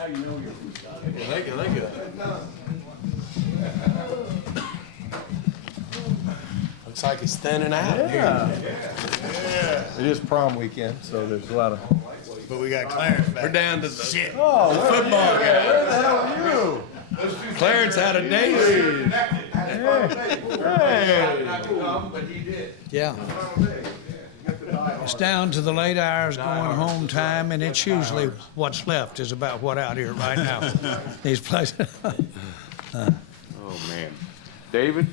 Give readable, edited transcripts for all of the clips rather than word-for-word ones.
how you know you're from Scotland. Yeah, thank you. Looks like it's thinning out here. Yeah. It is prom weekend, so there's a lot of. But we got Clarence back. We're down to the Shit. Oh, football game. where the hell are you? Clarence had a day. Yeah. It's down to the late hours going home time, and it's usually what's left is about what out here right now. These places. Oh, man. David?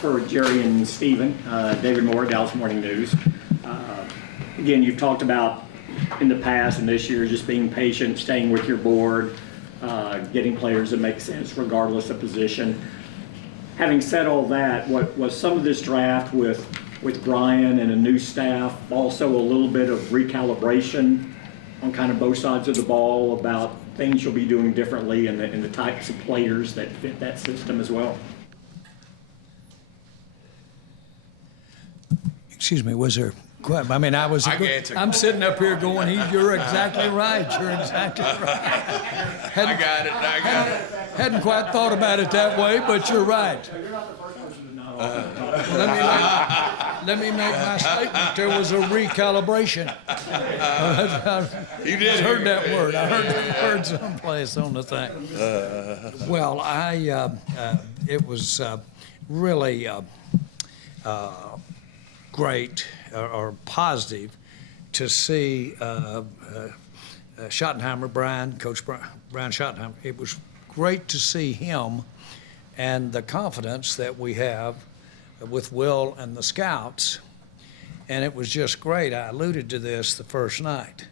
For Jerry and Stephen, David Moore, Dallas Morning News. Again, you've talked about in the past and this year just being patient, staying with your board, getting players that make sense regardless of position. Having said all that, what was some of this draft with Brian and a new staff, also a little bit of recalibration on kind of both sides of the ball about things you'll be doing differently and the types of players that fit that system as well? Excuse me, was there? I mean, I can answer. I'm sitting up here going, you're exactly right. You're exactly right. I got it. Hadn't quite thought about it that way, but you're right. You're not the first person to know. Let me make my statement. There was a recalibration. You did Heard that word. I heard that word someplace on the thing. Well, it was really great or positive to see Schottenheimer, Coach Brian Schottenheimer. It was great to see him and the confidence that we have with Will and the scouts. And it was just great. I alluded to this the first night.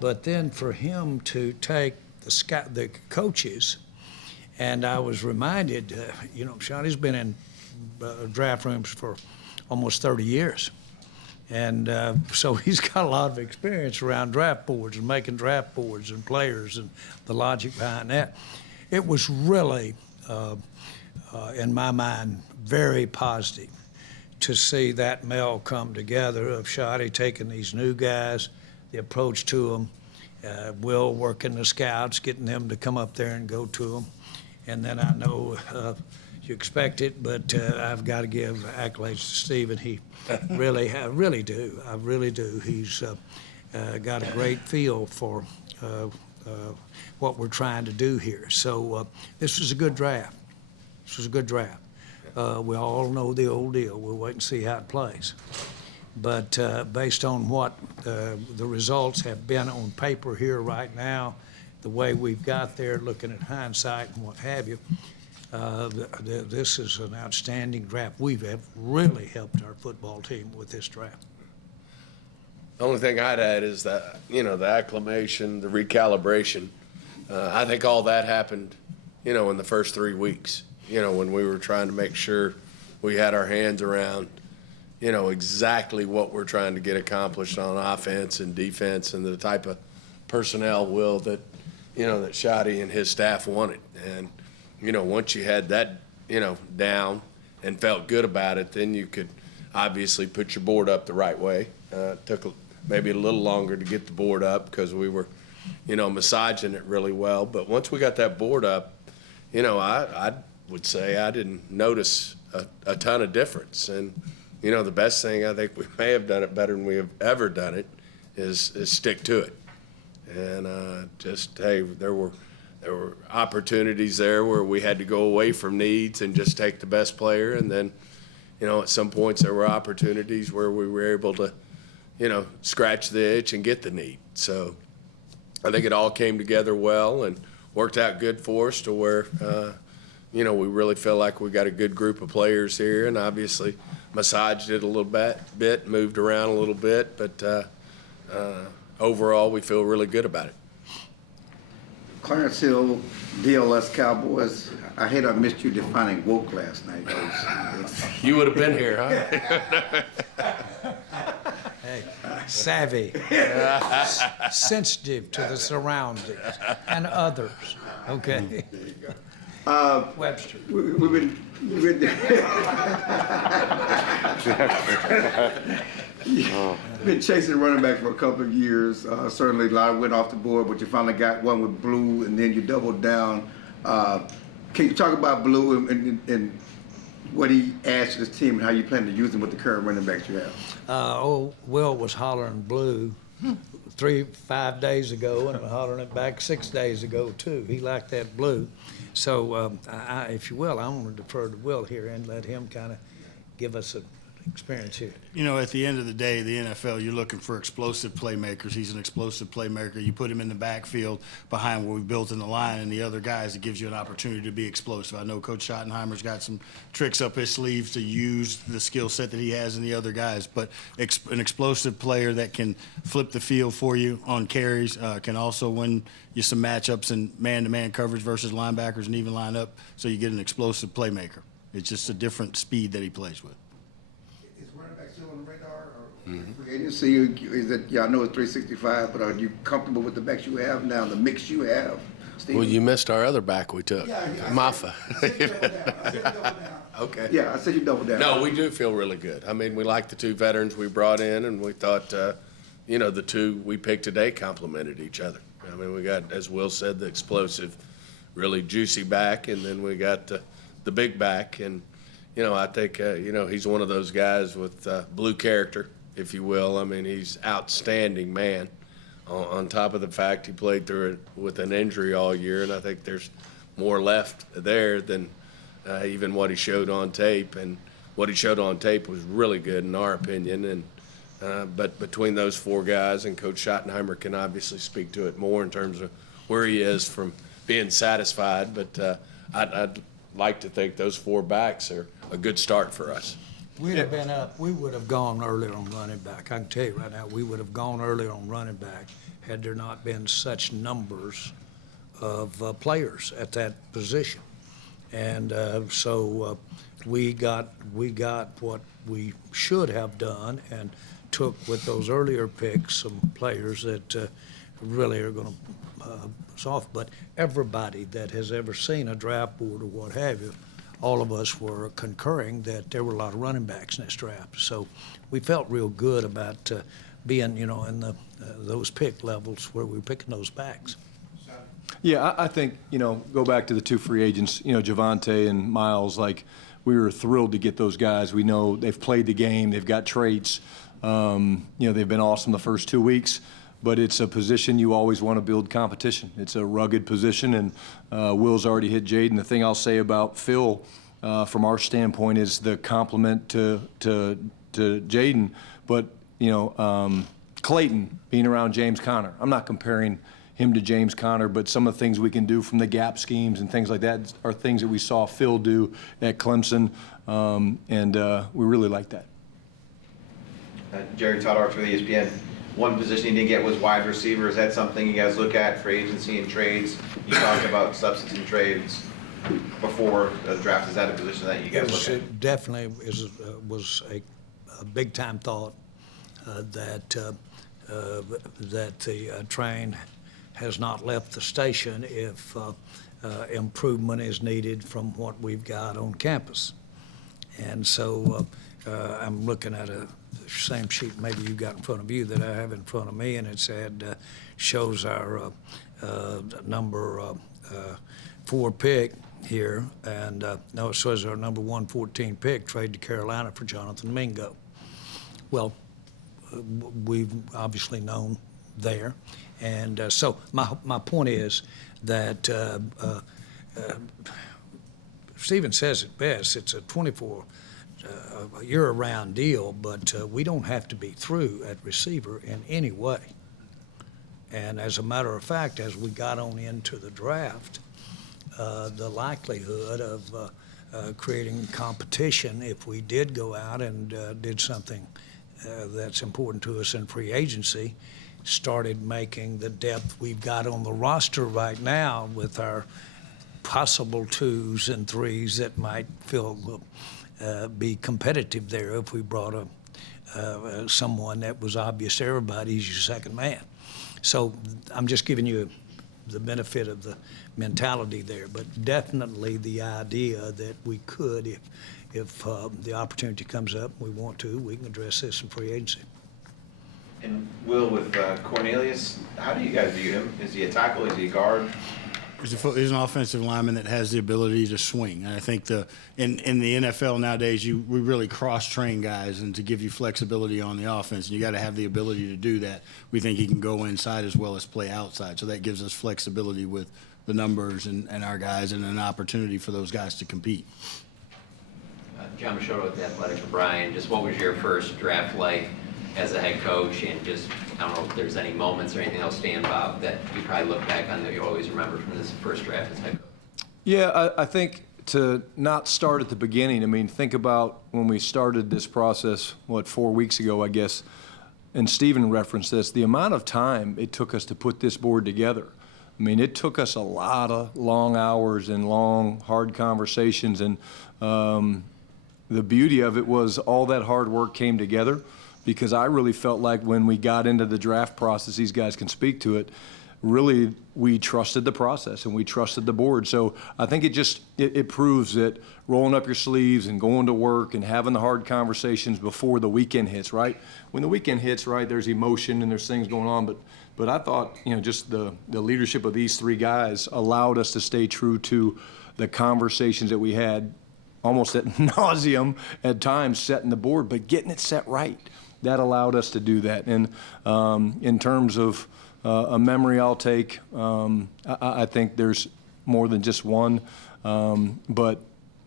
But then for him to take the coaches, and I was reminded, Shotty's been in draft rooms for almost 30 years. And so he's got a lot of experience around draft boards and making draft boards and players and the logic behind that. It was really, in my mind, very positive to see that meld come together of Shotty taking these new guys, the approach to them, Will working the scouts, getting them to come up there and go to them. And then I know you expect it, but I've got to give accolades to Stephen. He I really do. He's got a great feel for what we're trying to do here. So this was a good draft. We all know the old deal. We'll wait and see how it plays. But based on what the results have been on paper here right now, the way we've got there, looking at hindsight and what have you, this is an outstanding draft. We've really helped our football team with this draft. The only thing I'd add is that, the acclimation, the recalibration, I think all that happened, in the first 3 weeks, when we were trying to make sure we had our hands around, exactly what we're trying to get accomplished on offense and defense and the type of personnel, Will, that, that Shotty and his staff wanted. And, once you had that, down and felt good about it, then you could obviously put your board up the right way. It took maybe a little longer to get the board up because we were, massaging it really well. But once we got that board up, I would say I didn't notice a ton of difference. And, the best thing, I think we may have done it better than we have ever done it, is stick to it. And there were opportunities there where we had to go away from needs and just take the best player. And then, at some points there were opportunities where we were able to, scratch the itch and get the need. So I think it all came together well and worked out good for us to where, we really feel like we got a good group of players here, and obviously massaged it a little bit, moved around a little bit, but overall we feel really good about it. Clarence Hill, DLS Cowboys. I hate I missed you defining woke last night. You would have been here, huh? Hey, savvy, sensitive to the surroundings and others. Okay. Webster. We've been Been chasing running back for a couple of years. Certainly a lot went off the board, but you finally got one with Blue, and then you doubled down. Can you talk about Blue and what he adds to this team and how you plan to use him with the current running backs you have? Will was hollering Blue 5 days ago, and hollering it back 6 days ago too. He liked that Blue. So, if you will, I'm going to defer to Will here and let him kind of give us an experience here. You know, at the end of the day, the NFL, you're looking for explosive playmakers. He's an explosive playmaker. You put him in the backfield behind what we built in the line and the other guys, it gives you an opportunity to be explosive. I know Coach Schottenheimer's got some tricks up his sleeves to use the skill set that he has in the other guys, but an explosive player that can flip the field for you on carries, can also win you some matchups in man-to-man coverage versus linebackers and even line up, so you get an explosive playmaker. It's just a different speed that he plays with. Is running back still on the radar? Or free agency, is that, I know it's 365, but are you comfortable with the backs you have now, the mix you have, Steve? Well, you missed our other back we took, Mafah. Okay. Yeah, I said you doubled down. No, we do feel really good. I mean, we like the two veterans we brought in, and we thought, the two we picked today complemented each other. I mean, we got, as Will said, the explosive, really juicy back, and then we got the big back. And, I think, he's one of those guys with blue character, if you will. I mean, he's outstanding man. On top of the fact he played through it with an injury all year, and I think there's more left there than even what he showed on tape. And what he showed on tape was really good in our opinion. And but between those four guys, and Coach Schottenheimer can obviously speak to it more in terms of where he is from being satisfied. But I'd like to think those four backs are a good start for us. We'd have been up. We would have gone earlier on running back. I can tell you right now, we would have gone earlier on running back had there not been such numbers of players at that position. And so we got what we should have done, and took with those earlier picks some players that really are going to us off. But everybody that has ever seen a draft board or what have you, all of us were concurring that there were a lot of running backs in this draft. So we felt real good about being, in those pick levels where we were picking those backs. Yeah, I think, go back to the two free agents, Javonte and Miles, we were thrilled to get those guys. We know they've played the game, they've got traits. They've been awesome the first 2 weeks, but it's a position you always want to build competition. It's a rugged position, and Will's already hit Jaydon. The thing I'll say about Phil, from our standpoint, is the compliment to Jaydon, but Clayton being around James Conner. I'm not comparing him to James Conner, but some of the things we can do from the gap schemes and things like that are things that we saw Phil do at Clemson, and we really like that. Jerry Todd with ESPN. One position he didn't get was wide receiver. Is that something you guys look at for agency and trades? You talked about substitute trades before the draft. Is that a position that you guys look at? It definitely was a big time thought that the train has not left the station if improvement is needed from what we've got on campus. And so I'm looking at a same sheet maybe you got in front of you that I have in front of me, and it said shows our number 4 pick here, and no, it says our number 114 pick trade to Carolina for Jonathan Mingo. Well, we've obviously known there, and so my point is that Stephen says it best. It's a 24 year-round deal, but we don't have to be through at receiver in any way. And as a matter of fact, as we got on into the draft, the likelihood of creating competition if we did go out and did something that's important to us in free agency started making the depth we've got on the roster right now with our possible 2s and 3s that might be competitive there if we brought someone that was obvious to everybody he's your second man. So I'm just giving you the benefit of the mentality there, but definitely the idea that we could, if the opportunity comes up, we want to, we can address this in free agency. And Will, with Cornelius, how do you guys view him? Is he a tackle? Is he a guard? He's an offensive lineman that has the ability to swing. And I think in the NFL nowadays, we really cross-train guys and to give you flexibility on the offense. And you got to have the ability to do that. We think he can go inside as well as play outside. So that gives us flexibility with the numbers and our guys and an opportunity for those guys to compete. John Machado with The Athletic for Brian. Just what was your first draft like as a head coach, and just, I don't know if there's any moments or anything else stand out that you probably look back on that you always remember from this first draft as head coach? Yeah, I think to not start at the beginning, I mean, think about when we started this process, 4 weeks ago, I guess, and Stephen referenced this, the amount of time it took us to put this board together. I mean, it took us a lot of long hours and long, hard conversations, and the beauty of it was all that hard work came together, because I really felt like when we got into the draft process, these guys can speak to it, really we trusted the process and we trusted the board. So I think it proves that rolling up your sleeves and going to work and having the hard conversations before the weekend hits, right? When the weekend hits, right, there's emotion and there's things going on, but I thought, just the leadership of these three guys allowed us to stay true to the conversations that we had almost ad nauseum at times setting the board, but getting it set right. That allowed us to do that. And in terms of a memory I'll take, I think there's more than just one. But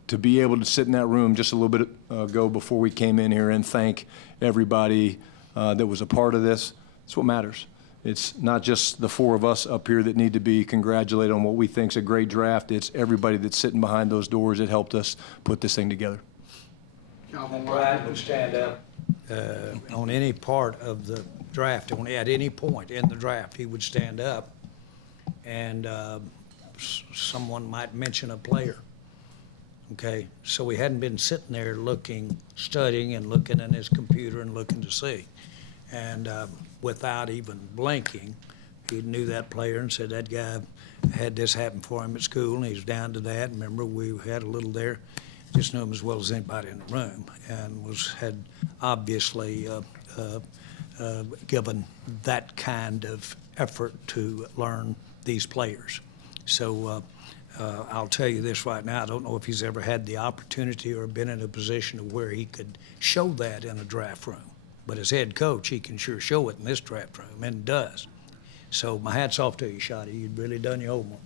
to be able to sit in that room just a little bit ago before we came in here and thank everybody that was a part of this, that's what matters. It's not just the four of us up here that need to be congratulated on what we think is a great draft. It's everybody that's sitting behind those doors that helped us put this thing together. Brian would stand up on any part of the draft, at any point in the draft, he would stand up and someone might mention a player. Okay, so we hadn't been sitting there studying and looking in his computer and looking to see. And without even blinking, he knew that player and said that guy had this happen for him at school and he's down to that. Remember, we had a little there. Just knew him as well as anybody in the room, and had obviously given that kind of effort to learn these players. So I'll tell you this right now, I don't know if he's ever had the opportunity or been in a position of where he could show that in a draft room. But as head coach, he can sure show it in this draft room, and does. So my hat's off to you, Shotty. You've really done your homework.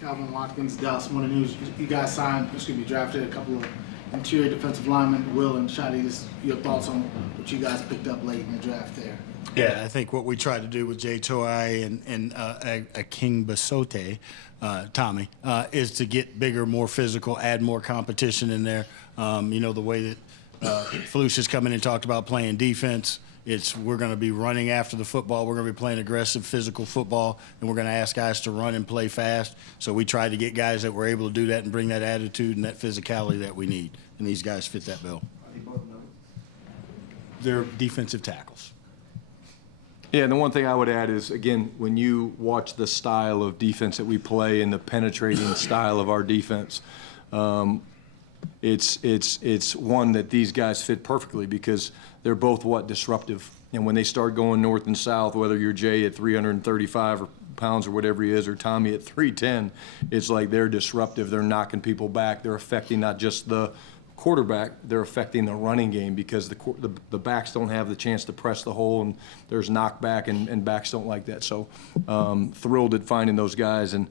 Calvin Watkins, Dallas Morning News. You guys drafted a couple of interior defensive linemen, Will and Shotty. Just your thoughts on what you guys picked up late in the draft there. Yeah, I think what we tried to do with Toia and Akingbesote, Tommy, is to get bigger, more physical, add more competition in there. The way that Felicia's come in and talked about playing defense. We're going to be running after the football. We're going to be playing aggressive, physical football, and we're going to ask guys to run and play fast. So we tried to get guys that were able to do that and bring that attitude and that physicality that we need. And these guys fit that bill. They're defensive tackles. Yeah, and the one thing I would add is, again, when you watch the style of defense that we play and the penetrating style of our defense, it's one that these guys fit perfectly because they're both disruptive. And when they start going north and south, whether you're Jay at 335 pounds or whatever he is, or Tommy at 310, it's like they're disruptive. They're knocking people back. They're affecting not just the quarterback, they're affecting the running game because the backs don't have the chance to press the hole, and there's knockback, and backs don't like that. So thrilled at finding those guys, and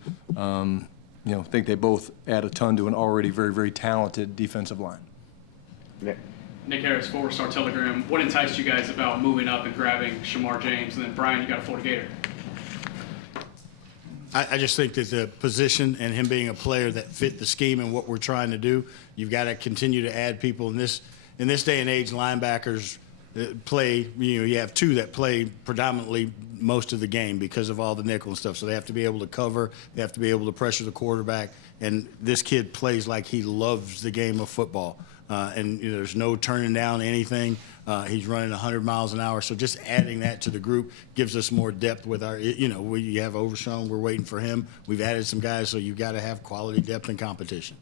think they both add a ton to an already very, very talented defensive line. Nick Harris, 4-Star Telegram. What enticed you guys about moving up and grabbing Shemar James? And then, Brian, you got a Florida Gator. I just think that the position and him being a player that fit the scheme and what we're trying to do, you've got to continue to add people. In this day and age, linebackers play, you have two that play predominantly most of the game because of all the nickel and stuff. So they have to be able to cover, they have to be able to pressure the quarterback. And this kid plays like he loves the game of football. And there's no turning down anything. He's running 100 miles an hour. So just adding that to the group gives us more depth with our, we have Overshown. We're waiting for him. We've added some guys. So you've got to have quality depth and competition.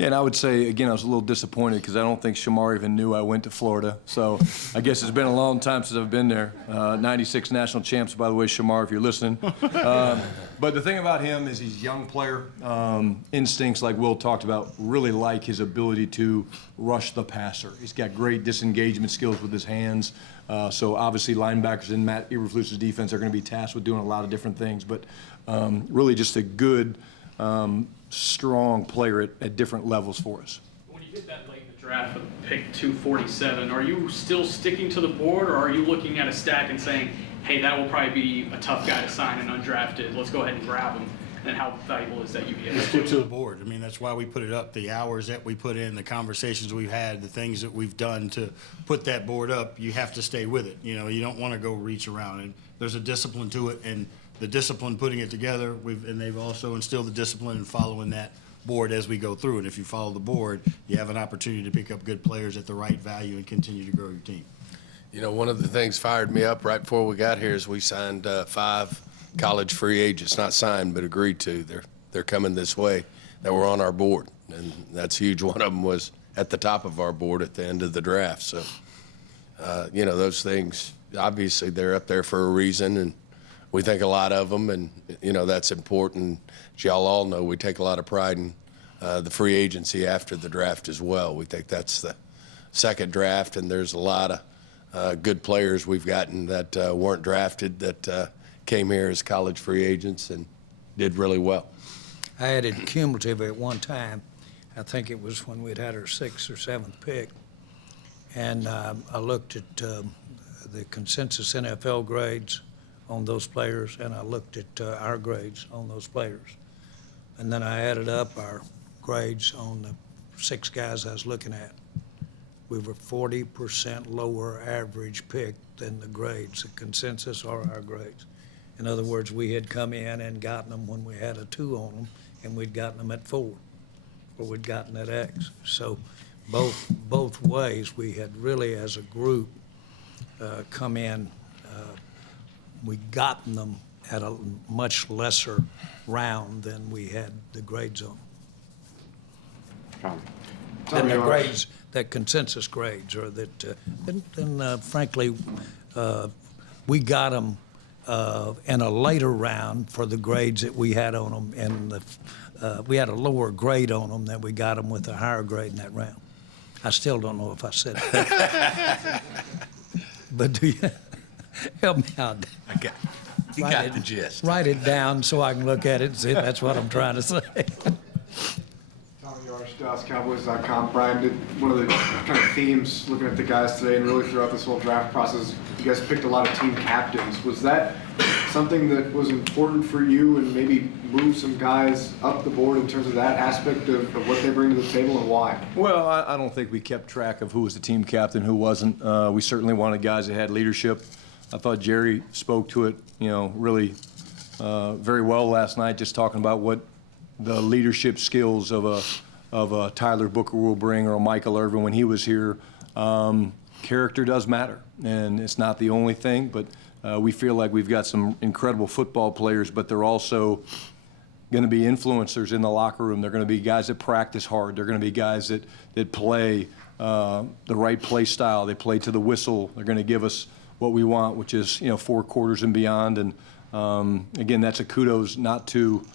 Yeah, and I would say, again, I was a little disappointed because I don't think Shemar even knew I went to Florida. So I guess it's been a long time since I've been there. 96 national champs, by the way, Shemar, if you're listening. But the thing about him is he's a young player. Instincts, like Will talked about, really like his ability to rush the passer. He's got great disengagement skills with his hands. So obviously linebackers in Matt Eberflus's defense are going to be tasked with doing a lot of different things. But really just a good, strong player at different levels for us. When you get that late in the draft with pick 247, are you still sticking to the board, or are you looking at a stack and saying, hey, that will probably be a tough guy to sign and undrafted, let's go ahead and grab him? And how valuable is that you get? Stick to the board. I mean, that's why we put it up. The hours that we put in, the conversations we've had, the things that we've done to put that board up, you have to stay with it. You know, you don't want to go reach around. And there's a discipline to it, and the discipline putting it together, and they've also instilled the discipline in following that board as we go through it. If you follow the board, you have an opportunity to pick up good players at the right value and continue to grow your team. You know, one of the things fired me up right before we got here is we signed 5 college free agents, not signed, but agreed to. They're coming this way that were on our board, and that's huge. One of them was at the top of our board at the end of the draft. So, you know, those things, obviously they're up there for a reason, and we think a lot of them, and, you know, that's important. As y'all all know, we take a lot of pride in the free agency after the draft as well. We think that's the second draft, and there's a lot of good players we've gotten that weren't drafted that came here as college free agents and did really well. I added cumulative at one time. I think it was when we'd had our 6th or 7th pick. And I looked at the consensus NFL grades on those players, and I looked at our grades on those players. And then I added up our grades on the 6 guys I was looking at. We were 40% lower average pick than the grades, the consensus or our grades. In other words, we had come in and gotten them when we had a 2 on them, and we'd gotten them at 4, or we'd gotten at X. So both ways, we had really, as a group, come in. We gotten them at a much lesser round than we had the grades on. Than the grades, that consensus grades, or that, and frankly, we got them in a later round for the grades that we had on them, and we had a lower grade on them than we got them with a higher grade in that round. I still don't know if I said that. But do you help me out? You got the gist. Write it down so I can look at it and see if that's what I'm trying to say. Cowboys.com. Brian, did one of the kind of themes looking at the guys today and really throughout this whole draft process, you guys picked a lot of team captains. Was that something that was important for you and maybe move some guys up the board in terms of that aspect of what they bring to the table and why? Well, I don't think we kept track of who was the team captain, who wasn't. We certainly wanted guys that had leadership. I thought Jerry spoke to it, you know, really very well last night, just talking about what the leadership skills of a Tyler Booker will bring, or a Michael Irvin when he was here. Character does matter, and it's not the only thing, but we feel like we've got some incredible football players, but they're also going to be influencers in the locker room. They're going to be guys that practice hard. They're going to be guys that play the right play style. They play to the whistle. They're going to give us what we want, which is, you know, 4 quarters and beyond. And again, that's a kudos not to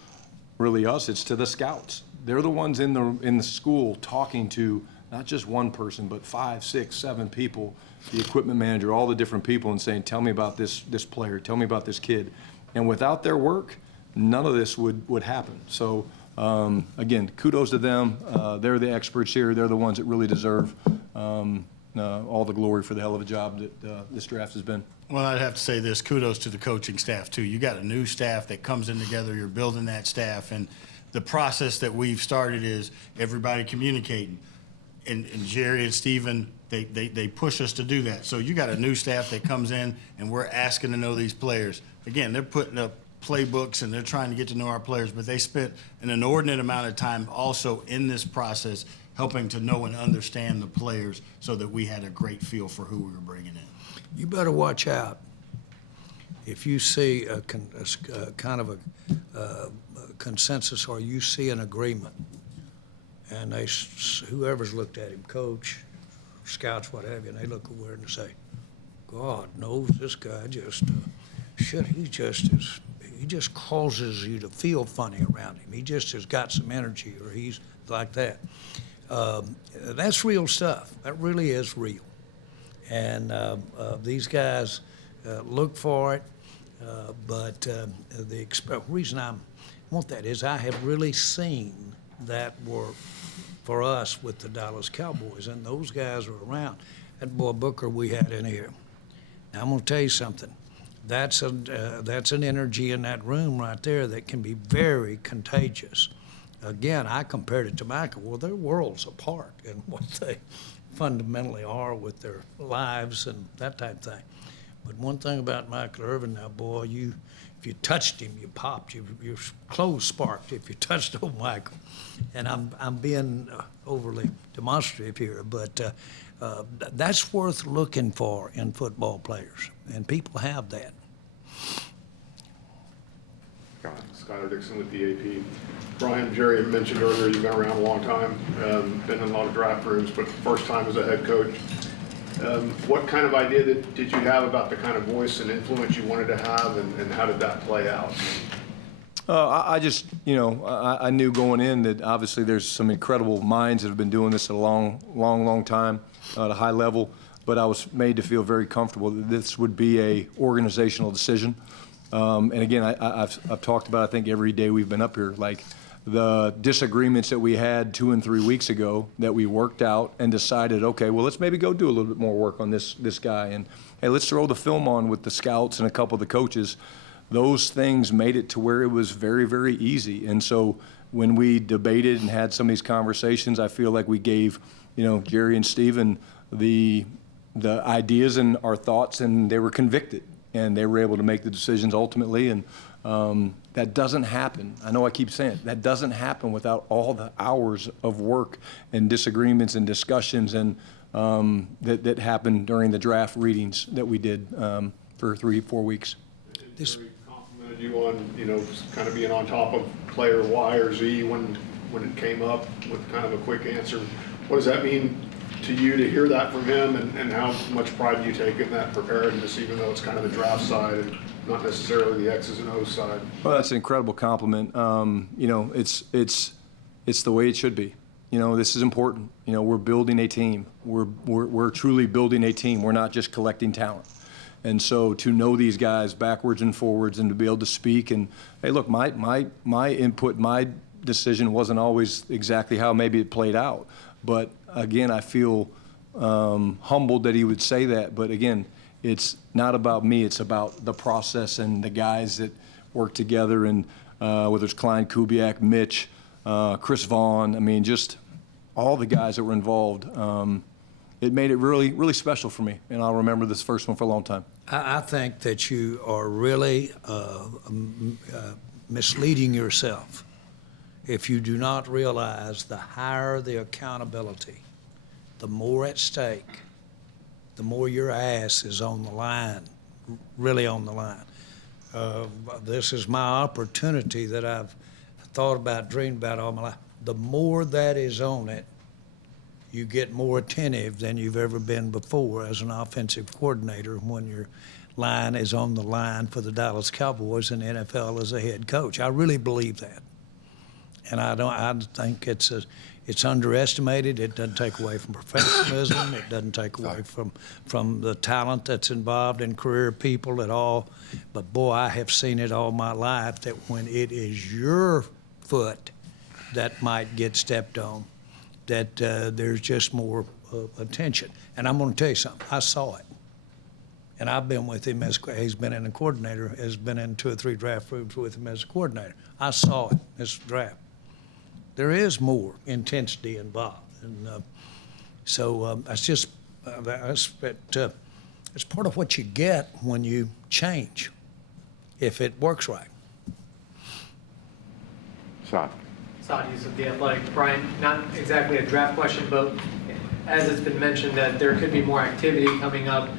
really us, it's to the scouts. They're the ones in the school talking to not just one person, but 5, 6, 7 people, the equipment manager, all the different people, and saying, tell me about this player, tell me about this kid. And without their work, none of this would happen. So again, kudos to them. They're the experts here. They're the ones that really deserve all the glory for the hell of a job that this draft has been. Well, I'd have to say this, kudos to the coaching staff too. You got a new staff that comes in together, you're building that staff, and the process that we've started is everybody communicating. And Jerry and Stephen, they push us to do that. So you got a new staff that comes in, and we're asking to know these players. Again, they're putting up playbooks and they're trying to get to know our players, but they spent an inordinate amount of time also in this process helping to know and understand the players so that we had a great feel for who we were bringing in. You better watch out. If you see a kind of a consensus, or you see an agreement, And whoever's looked at him, coach, scouts, what have you, and they look over and say, God knows this guy just, he just causes you to feel funny around him. He just has got some energy, or he's like that. That's real stuff. That really is real. And these guys look for it, but the reason I want that is I have really seen that work for us with the Dallas Cowboys, and those guys are around. That boy Booker we had in here. Now, I'm going to tell you something. That's an energy in that room right there that can be very contagious. Again, I compared it to Michael. Well, they're worlds apart in what they fundamentally are with their lives and that type of thing. But one thing about Michael Irvin now, boy, if you touched him, you popped. Your clothes sparked if you touched old Michael. And I'm being overly demonstrative here, but that's worth looking for in football players, and people have that. Skylar Dixon with the AP. Brian, Jerry mentioned earlier you've been around a long time, been in a lot of draft rooms, but first time as a head coach. What kind of idea did you have about the kind of voice and influence you wanted to have, and how did that play out? I just, I knew going in that obviously there's some incredible minds that have been doing this at a long time at a high level, but I was made to feel very comfortable that this would be a organizational decision. And again, I've talked about, I think every day we've been up here, like the disagreements that we had 2 and 3 weeks ago that we worked out and decided, okay, well, let's maybe go do a little bit more work on this guy, and hey, let's throw the film on with the scouts and a couple of the coaches. Those things made it to where it was very, very easy. And so when we debated and had some of these conversations, I feel like we gave, Jerry and Stephen the ideas and our thoughts, and they were convicted, and they were able to make the decisions ultimately. And that doesn't happen. I know I keep saying it. That doesn't happen without all the hours of work and disagreements and discussions and that happened during the draft readings that we did for 3-4 weeks. Jerry complimented you on, kind of being on top of player Y or Z when it came up with kind of a quick answer. What does that mean to you to hear that from him, and how much pride do you take in that preparedness, even though it's kind of the draft side and not necessarily the X's and O's side? Well, that's an incredible compliment. It's the way it should be. This is important. We're building a team. We're truly building a team. We're not just collecting talent. And so to know these guys backwards and forwards and to be able to speak and, hey, look, my input, my decision wasn't always exactly how maybe it played out. But again, I feel humbled that he would say that. But again, it's not about me. It's about the process and the guys that work together, and whether it's Klein Kubiak, Mitch, Chris Vaughn, I mean, just all the guys that were involved. It made it really, really special for me, and I'll remember this first one for a long time. I think that you are really misleading yourself if you do not realize the higher the accountability, the more at stake, the more your ass is on the line, really on the line. This is my opportunity that I've thought about, dreamed about all my life. The more that is on it, you get more attentive than you've ever been before as an offensive coordinator when your line is on the line for the Dallas Cowboys and the NFL as a head coach. I really believe that. And I think it's underestimated. It doesn't take away from professionalism. It doesn't take away from the talent that's involved in career people at all. But boy, I have seen it all my life that when it is your foot that might get stepped on, that there's just more attention. And I'm going to tell you something. I saw it. And I've been with him as he's been in a coordinator, has been in 2 or 3 draft rooms with him as a coordinator. I saw it, this draft. There is more intensity involved. And so that's just, it's part of what you get when you change, if it works right. Saudis of The Athletic. Brian, not exactly a draft question, but as it's been mentioned that there could be more activity coming up,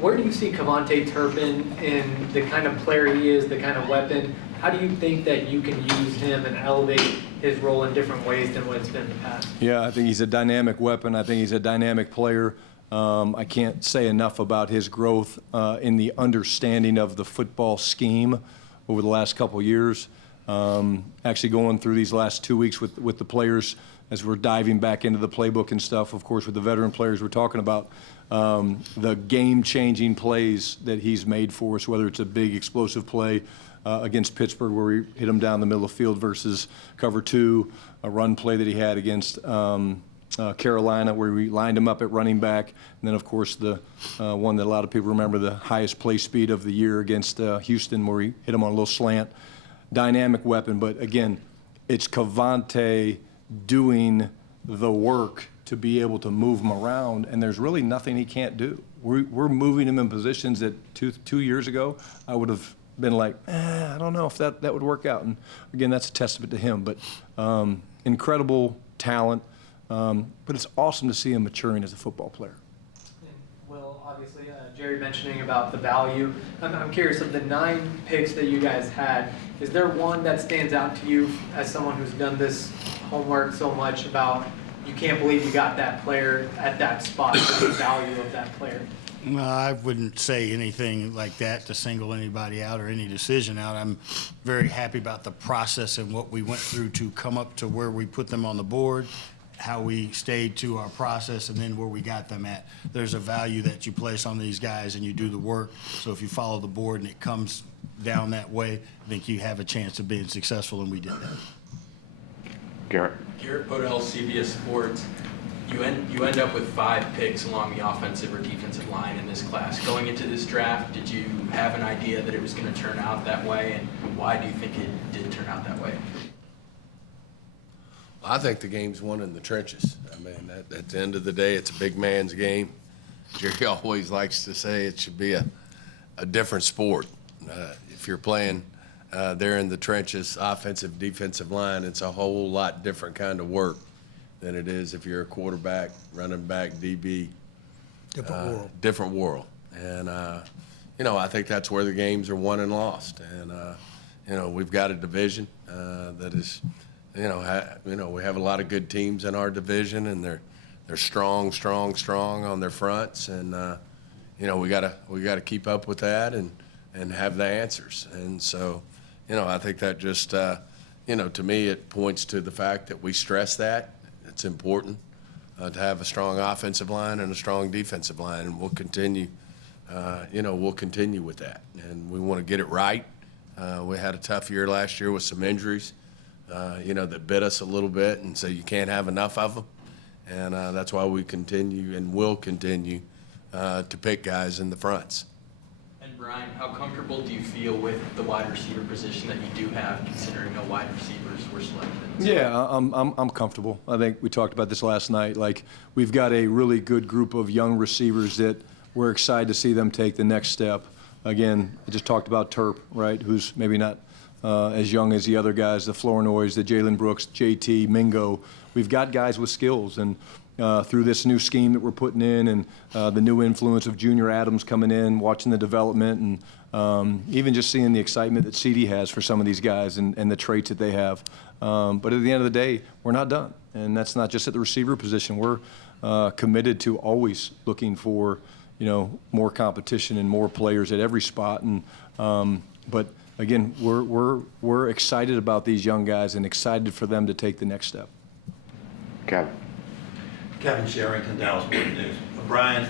where do you see Cavante Turpin in the kind of player he is, the kind of weapon? How do you think that you can use him and elevate his role in different ways than what it's been in the past? Yeah, I think he's a dynamic weapon. I think he's a dynamic player. I can't say enough about his growth in the understanding of the football scheme over the last couple of years. Actually going through these last 2 weeks with the players as we're diving back into the playbook and stuff, of course, with the veteran players we're talking about, the game-changing plays that he's made for us, whether it's a big explosive play against Pittsburgh where we hit him down the middle of the field versus cover 2, a run play that he had against Carolina where we lined him up at running back, and then, of course, the one that a lot of people remember, the highest play speed of the year against Houston where we hit him on a little slant. Dynamic weapon, but again, it's Cavante doing the work to be able to move him around, and there's really nothing he can't do. We're moving him in positions that two years ago I would have been like, I don't know if that would work out. And again, that's a testament to him. But incredible talent, but it's awesome to see him maturing as a football player. Well, obviously, Jerry mentioning about the value. I'm curious, of the 9 picks that you guys had, is there one that stands out to you as someone who's done this homework so much about you can't believe you got that player at that spot, the value of that player? No, I wouldn't say anything like that to single anybody out or any decision out. I'm very happy about the process and what we went through to come up to where we put them on the board, how we stayed to our process, and then where we got them at. There's a value that you place on these guys and you do the work. So if you follow the board and it comes down that way, I think you have a chance of being successful, and we did that. Garrett Podell, CBS Sports. You end up with 5 picks along the offensive or defensive line in this class. Going into this draft, did you have an idea that it was going to turn out that way, and why do you think it did turn out that way? I think the game's won in the trenches. I mean, at the end of the day, it's a big man's game. Jerry always likes to say it should be a different sport. If you're playing there in the trenches, offensive, defensive line, it's a whole lot different kind of work than it is if you're a quarterback, running back, DB. Different world. Different world. And, I think that's where the games are won and lost. And, we've got a division that is, we have a lot of good teams in our division, and they're strong on their fronts. And, we gotta keep up with that and have the answers. And so, I think that just, to me, it points to the fact that we stress that. It's important to have a strong offensive line and a strong defensive line, and we'll continue with that. And we want to get it right. We had a tough year last year with some injuries, that bit us a little bit, and so you can't have enough of them. And that's why we continue and will continue to pick guys in the fronts. And Brian, how comfortable do you feel with the wide receiver position that you do have, considering no wide receivers were selected? Yeah, I'm comfortable. I think we talked about this last night. Like, we've got a really good group of young receivers that we're excited to see them take the next step. Again, I just talked about Terp, right, who's maybe not as young as the other guys, the Flournoys, the Jalen Brooks, JT, Mingo. We've got guys with skills, and through this new scheme that we're putting in, and the new influence of Junior Adams coming in, watching the development, and even just seeing the excitement that CD has for some of these guys and the traits that they have. But at the end of the day, we're not done. And that's not just at the receiver position. We're committed to always looking for, more competition and more players at every spot. And but again, we're excited about these young guys and excited for them to take the next step. Kevin Sherrington, Dallas Morning News. Brian,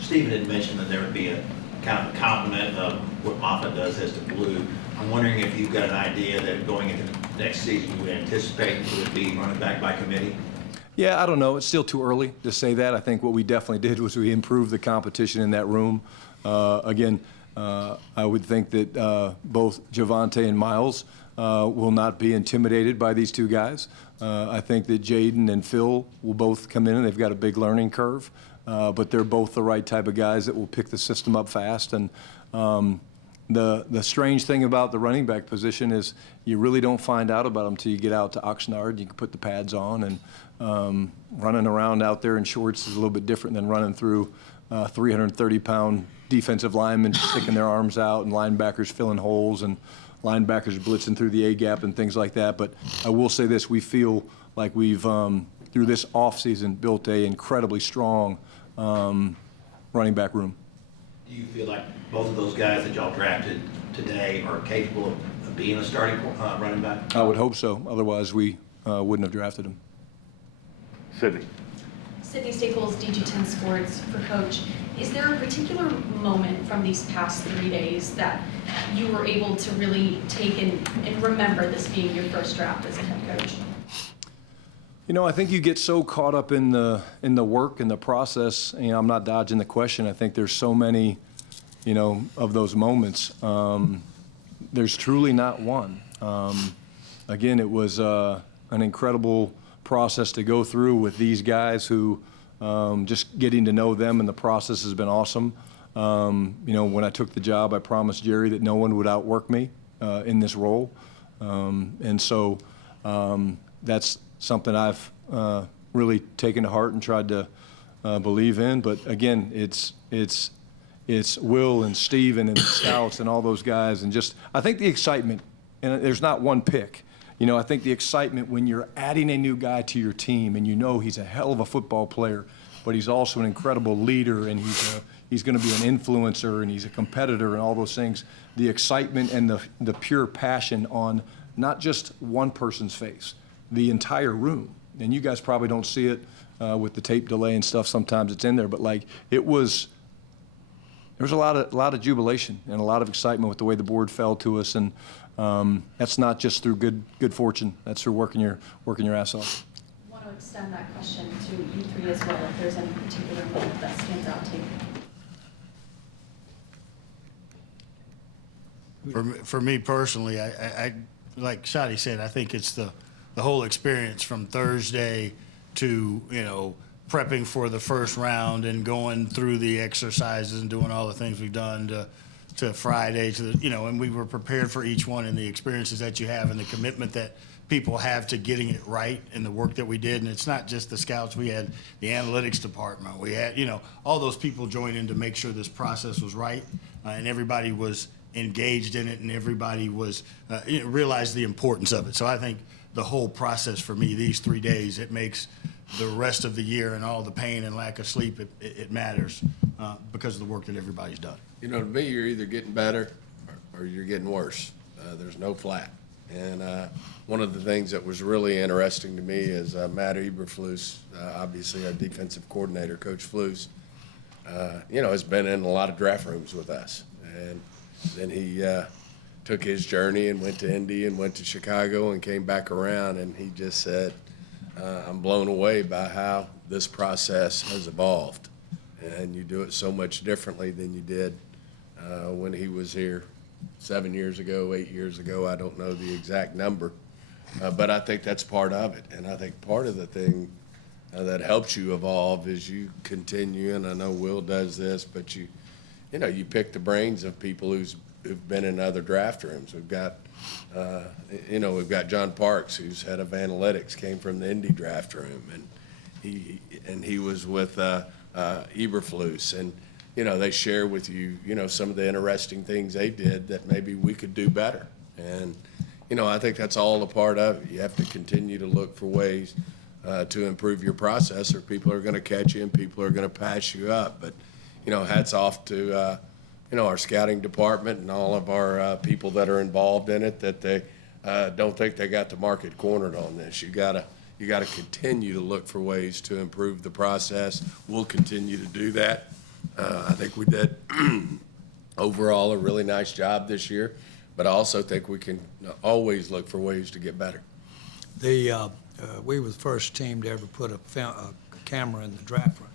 Stephen had mentioned that there would be a kind of a complement of what Mafah does as to Blue. I'm wondering if you've got an idea that going into next season you would anticipate would be running back by committee? Yeah, I don't know. It's still too early to say that. I think what we definitely did was we improved the competition in that room. Again, I would think that both Javonte and Miles will not be intimidated by these two guys. I think that Jaydon and Phil will both come in, and they've got a big learning curve, but they're both the right type of guys that will pick the system up fast. And the strange thing about the running back position is you really don't find out about them until you get out to Oxnard. You can put the pads on, and running around out there in shorts is a little bit different than running through 330-pound defensive linemen sticking their arms out and linebackers filling holes and linebackers blitzing through the A-gap and things like that. But I will say this, we feel like we've, through this offseason, built a incredibly strong running back room. Do you feel like both of those guys that y'all drafted today are capable of being a starting running back? I would hope so. Otherwise, we wouldn't have drafted him. Sydney. Sydney Staples, DG10 Sports for Coach. Is there a particular moment from these past 3 days that you were able to really take and remember this being your first draft as a head coach? You know, I think you get so caught up in the work and the process. You know, I'm not dodging the question. I think there's so many, you know, of those moments. There's truly not one. Again, it was an incredible process to go through with these guys who just getting to know them, and the process has been awesome. You know, when I took the job, I promised Jerry that no one would outwork me in this role. And so that's something I've really taken to heart and tried to believe in. But again, it's Will and Stephen and the scouts and all those guys, and just I think the excitement, and there's not one pick. You know, I think the excitement when you're adding a new guy to your team and you know he's a hell of a football player, but he's also an incredible leader, and he's going to be an influencer, and he's a competitor and all those things. The excitement and the pure passion on not just one person's face, the entire room. And you guys probably don't see it with the tape delay and stuff. Sometimes it's in there, but like there was a lot of jubilation and a lot of excitement with the way the board fell to us, and that's not just through good fortune. That's through working your ass off. I want to extend that question to you three as well, if there's any particular moment that stands out to you. For me personally, I like Shotty said, I think it's the whole experience from Thursday to, you know, prepping for the first round and going through the exercises and doing all the things we've done to Friday, to the, you know, and we were prepared for each one, and the experiences that you have and the commitment that people have to getting it right and the work that we did. And it's not just the scouts. We had the analytics department. We had, you know, all those people joined in to make sure this process was right, and everybody was engaged in it, and everybody was realized the importance of it. So I think the whole process for me, these 3 days, it makes the rest of the year and all the pain and lack of sleep, it matters because of the work that everybody's done. You know, to me, you're either getting better or you're getting worse. There's no flat. And one of the things that was really interesting to me is Matt Eberflus, obviously our defensive coordinator, Coach Flus, you know, has been in a lot of draft rooms with us. And then he took his journey and went to Indy and went to Chicago and came back around, and he just said, I'm blown away by how this process has evolved. And you do it so much differently than you did when he was here 7 years ago, 8 years ago. I don't know the exact number, but I think that's part of it. And I think part of the thing that helps you evolve is you continue, and I know Will does this, but you know, you pick the brains of people who've been in other draft rooms. We've got, you know, we've got John Parks, who's head of analytics, came from the Indy draft room, and he was with Eberflus, and you know, they share with you, you know, some of the interesting things they did that maybe we could do better. And you know, I think that's all a part of it. You have to continue to look for ways to improve your process, or people are going to catch you and people are going to pass you up. But you know, hats off to you know, our scouting department and all of our people that are involved in it, that they don't think they got the market cornered on this. You gotta continue to look for ways to improve the process. We'll continue to do that. I think we did overall a really nice job this year, but I also think we can always look for ways to get better. We were the first team to ever put a camera in the draft room,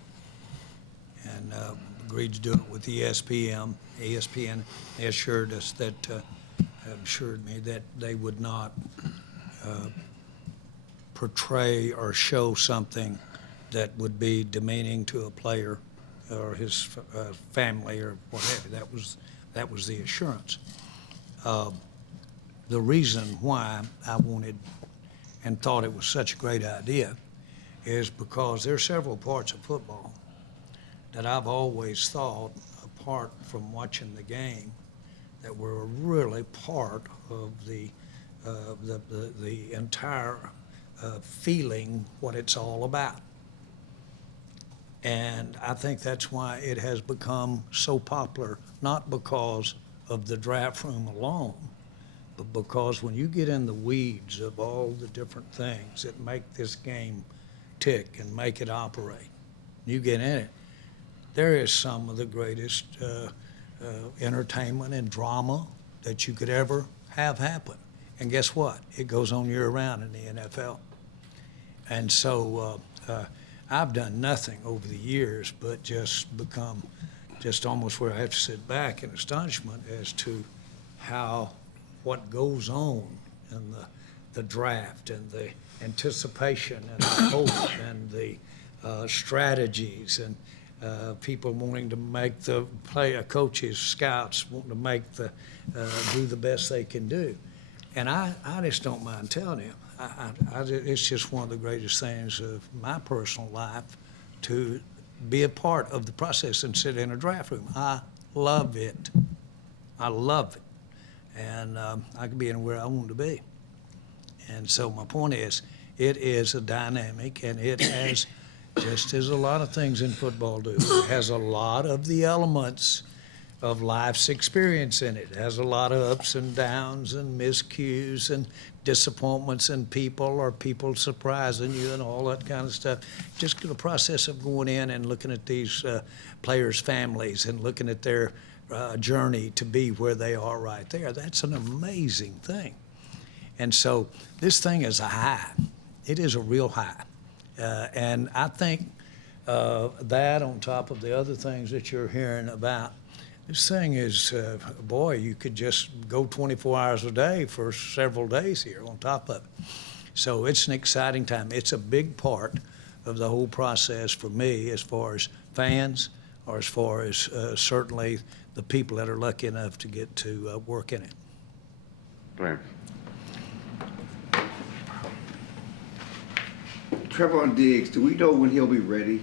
and agreed to do it with ESPN. They assured us that, assured me that they would not portray or show something that would be demeaning to a player or his family or whatever. That was the assurance. The reason why I wanted and thought it was such a great idea is because there are several parts of football that I've always thought, apart from watching the game, that were really part of the entire feeling what it's all about. And I think that's why it has become so popular, not because of the draft room alone, but because when you get in the weeds of all the different things that make this game tick and make it operate, you get in it, there is some of the greatest entertainment and drama that you could ever have happen. And guess what? It goes on year-round in the NFL. And so I've done nothing over the years but just become just almost where I have to sit back in astonishment as to what goes on in the draft and the anticipation and the hope and the strategies and people wanting to make the coaches, scouts wanting to make do the best they can do. And I just don't mind telling you, it's just one of the greatest things of my personal life to be a part of the process and sit in a draft room. I love it. I love it. And I could be anywhere I want to be. And so my point is, it is a dynamic, and it has, just as a lot of things in football do, it has a lot of the elements of life's experience in it. It has a lot of ups and downs and miscues and disappointments and people surprising you and all that kind of stuff. Just the process of going in and looking at these players' families and looking at their journey to be where they are right there. That's an amazing thing. And so this thing is a high. It is a real high. And I think that on top of the other things that you're hearing about, this thing is, boy, you could just go 24 hours a day for several days here on top of it. So it's an exciting time. It's a big part of the whole process for me as far as fans or as far as certainly the people that are lucky enough to get to work in it. Right. Trevon Diggs, do we know when he'll be ready?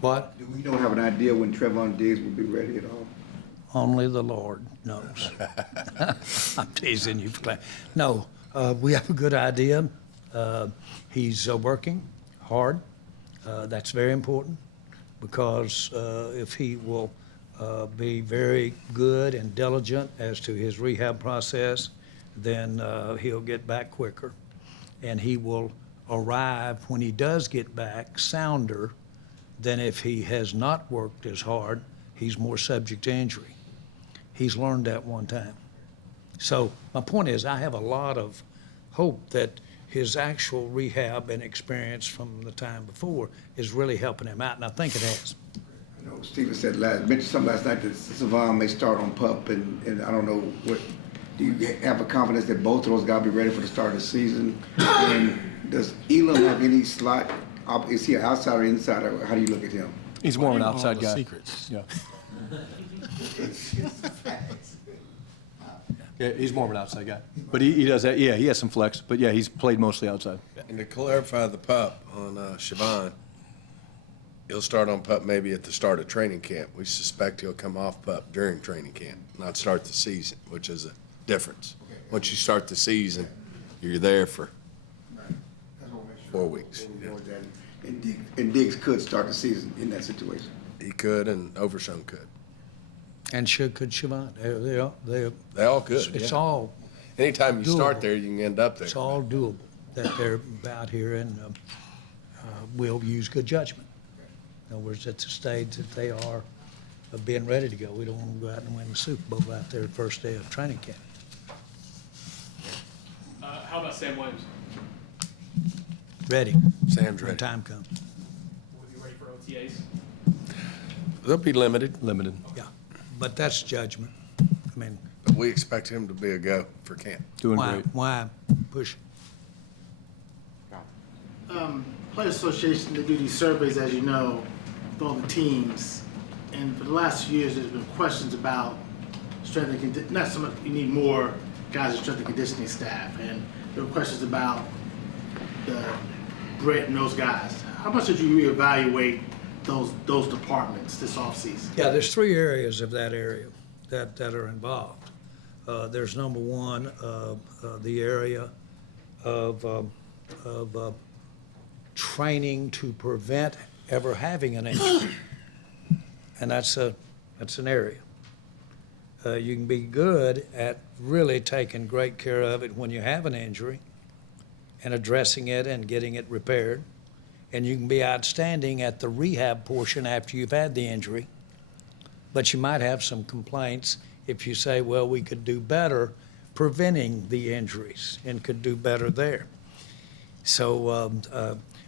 What? Do we don't have an idea when Trevon Diggs will be ready at all? Only the Lord knows. I'm teasing you. No, we have a good idea. He's working hard. That's very important because if he will be very good and diligent as to his rehab process, then he'll get back quicker. And he will arrive, when he does get back, sounder than if he has not worked as hard. He's more subject to injury. He's learned that one time. So my point is, I have a lot of hope that his actual rehab and experience from the time before is really helping him out, and I think it has. I know Stephen said mentioned something last night that Savon may start on PUP, and I don't know what. Do you have a confidence that both of those guys be ready for the start of the season? And does Elam have any slot? Is he an outsider or insider? How do you look at him? He's more of an outside guy. Secrets. Yeah. Yeah, he's more of an outside guy. But he does that. Yeah, he has some flex. But yeah, he's played mostly outside. And to clarify the pup on Siobhan, he'll start on pup maybe at the start of training camp. We suspect he'll come off pup during training camp, not start the season, which is a difference. Once you start the season, you're there for 4 weeks. Yeah. And Diggs could start the season in that situation. He could, and Overshown could. And could Siobhan. They all could. It's yeah. all. Anytime you start doable. there, you can end up there. It's all doable that they're out here and will use good judgment. In other words, at the stage that they are of being ready to go. We don't want to go out and win the Super Bowl out there the first day of training camp. How about Sam Williams? Ready. Sam's When ready. time comes. Will he be ready for OTAs? They'll be limited. Yeah, but that's judgment. I mean, But we expect him to be a go for camp. Doing why? great. Why push? Players Association, they do these surveys, as you know, with all the teams. And for the last few years, there's been questions about strength and conditioning. Not so much, you need more guys in strength and conditioning staff. And there were questions about the Brett and those guys. How much did you reevaluate those departments this offseason? Yeah, there's 3 areas of that area that are involved. There's number one, the area of training to prevent ever having an injury. And that's an area. You can be good at really taking great care of it when you have an injury and addressing it and getting it repaired. And you can be outstanding at the rehab portion after you've had the injury. But you might have some complaints if you say, well, we could do better preventing the injuries and could do better there. So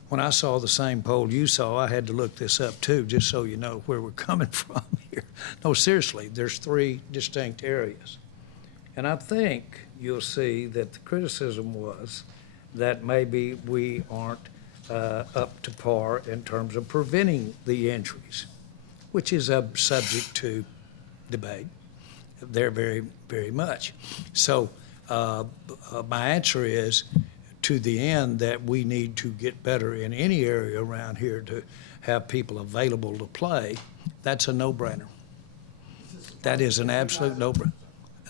when I saw the same poll you saw, I had to look this up too, just so you know where we're coming from here. No, seriously, there's 3 distinct areas. And I think you'll see that the criticism was that maybe we aren't up to par in terms of preventing the injuries, which is a subject to debate there very, very much. So my answer is, to the end that we need to get better in any area around here to have people available to play, that's a no-brainer. That is an absolute no-brainer.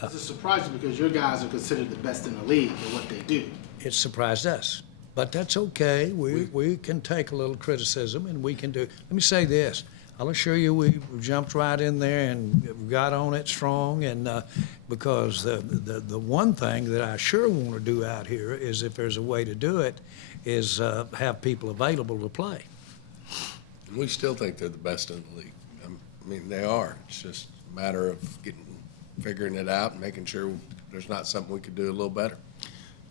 It's a surprise because your guys are considered the best in the league at what they do. It surprised us, but that's okay. We can take a little criticism and we can do. Let me say this. I'll assure you we jumped right in there and got on it strong, and because the one thing that I sure want to do out here is, if there's a way to do it, is have people available to play. We still think they're the best in the league. I mean, they are. It's just a matter of figuring it out and making sure there's not something we could do a little better.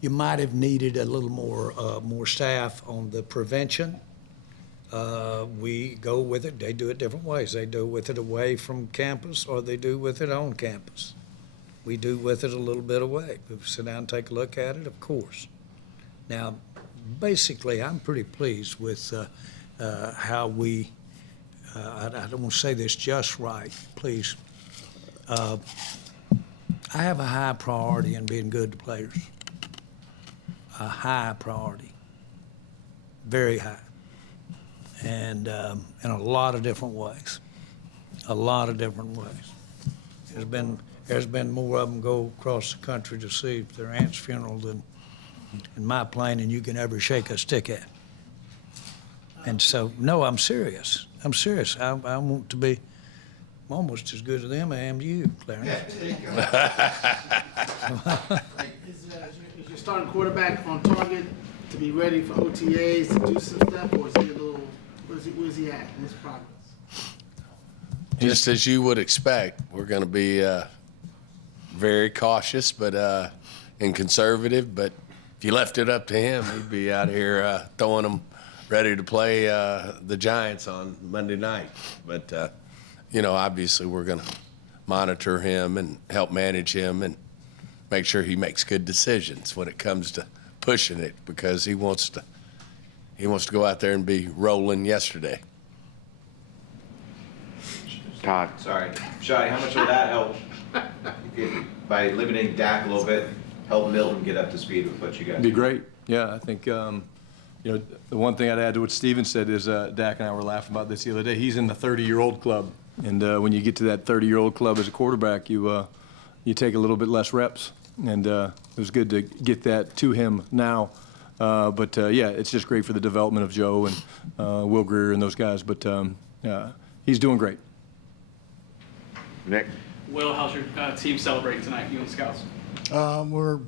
You might have needed a little more staff on the prevention. We go with it. They do it different ways. They do with it away from campus, or they do with it on campus. We do with it a little bit away. If we sit down and take a look at it, of course. Now, basically, I'm pretty pleased with how we, I don't want to say this just right, please. I have a high priority in being good to players. A high priority. Very high. And in a lot of different ways. A lot of different ways. There's been more of them go across the country to see their aunt's funeral than in my plane and you can ever shake a stick at. And so, no, I'm serious. I'm serious. I want to be almost as good to them as I am to you, Clarence. Is your starting quarterback on target to be ready for OTAs to do some stuff, or is he a little, where's he at in his progress? Just as you would expect, we're going to be very cautious, but and conservative. But if you left it up to him, he'd be out here throwing them ready to play the Giants on Monday night. But obviously, we're going to monitor him and help manage him and make sure he makes good decisions when it comes to pushing it, because he wants to go out there and be rolling yesterday. Todd. Sorry. Shai, how much would that help by limiting Dak a little bit, help Milton get up to speed with what you guys It'd be do? great. Yeah, I think, the one thing I'd add to what Stephen said is Dak and I were laughing about this the other day. He's in the 30-year-old club. And when you get to that 30-year-old club as a quarterback, you take a little bit less reps. And it was good to get that to him now. But it's just great for the development of Joe and Will Greer and those guys. But he's doing great. Nick? Will, how's your team celebrating tonight, you and Scouts? We're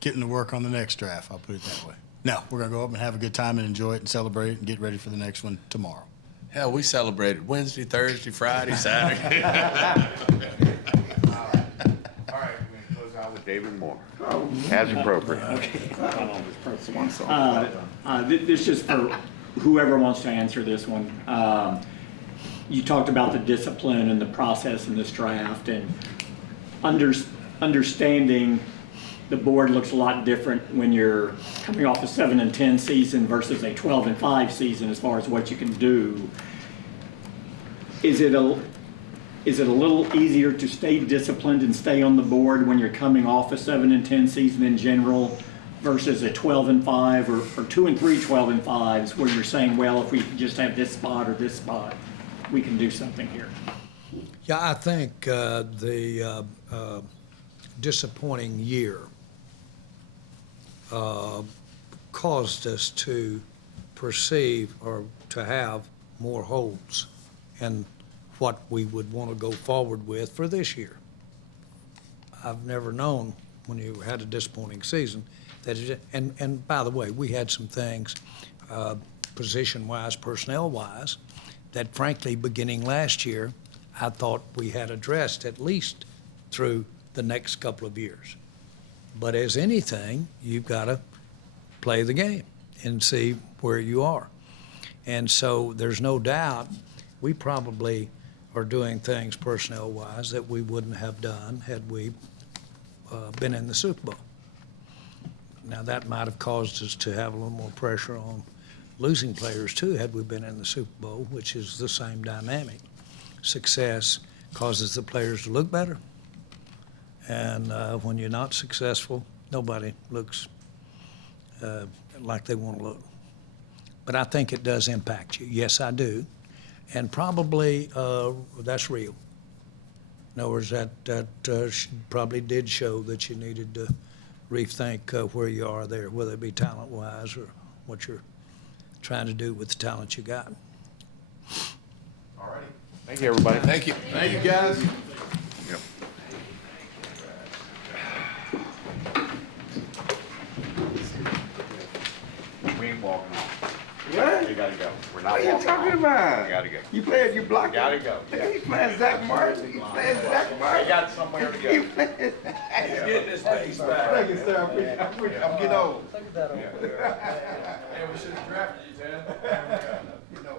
getting to work on the next draft, I'll put it that way. No, we're going to go up and have a good time and enjoy it and celebrate it and get ready for the next one tomorrow. Hell, we celebrated Wednesday, Thursday, Friday, Saturday. All right, we're going to close out with David Moore, as appropriate. This is just for whoever wants to answer this one. You talked about the discipline and the process in this draft, and understanding the board looks a lot different when you're coming off a 7-10 season versus a 12-5 season as far as what you can do. Is it a little easier to stay disciplined and stay on the board when you're coming off a 7-10 season in general versus a 12-5 or 2 and 3 12-5s where you're saying, well, if we just have this spot or this spot, we can do something here? Yeah, I think the disappointing year caused us to perceive or to have more holes in what we would want to go forward with for this year. I've never known when you had a disappointing season that it, and by the way, we had some things position-wise, personnel-wise, that frankly, beginning last year, I thought we had addressed at least through the next couple of years. But as anything, you've got to play the game and see where you are. And so there's no doubt we probably are doing things personnel-wise that we wouldn't have done had we been in the Super Bowl. Now, that might have caused us to have a little more pressure on losing players too had we been in the Super Bowl, which is the same dynamic. Success causes the players to look better, and when you're not successful, nobody looks like they want to look. But I think it does impact you. Yes, I do. And probably that's real. In other words, that probably did show that you needed to rethink where you are there, whether it be talent-wise or what you're trying to do with the talent you got. All righty. Thank you, everybody. Thank you. Thank you, guys. We ain't walking off. What? You gotta go. We're not What are you walking talking off. about? You gotta go. You playing, you blocking? Gotta go. Look at you playing Zach Martin. You playing Zach Martin. We got somewhere to go. You playing. Getting his pace back. Thank you, sir. I'm getting old. Hey, we should have drafted you, Ted. You know.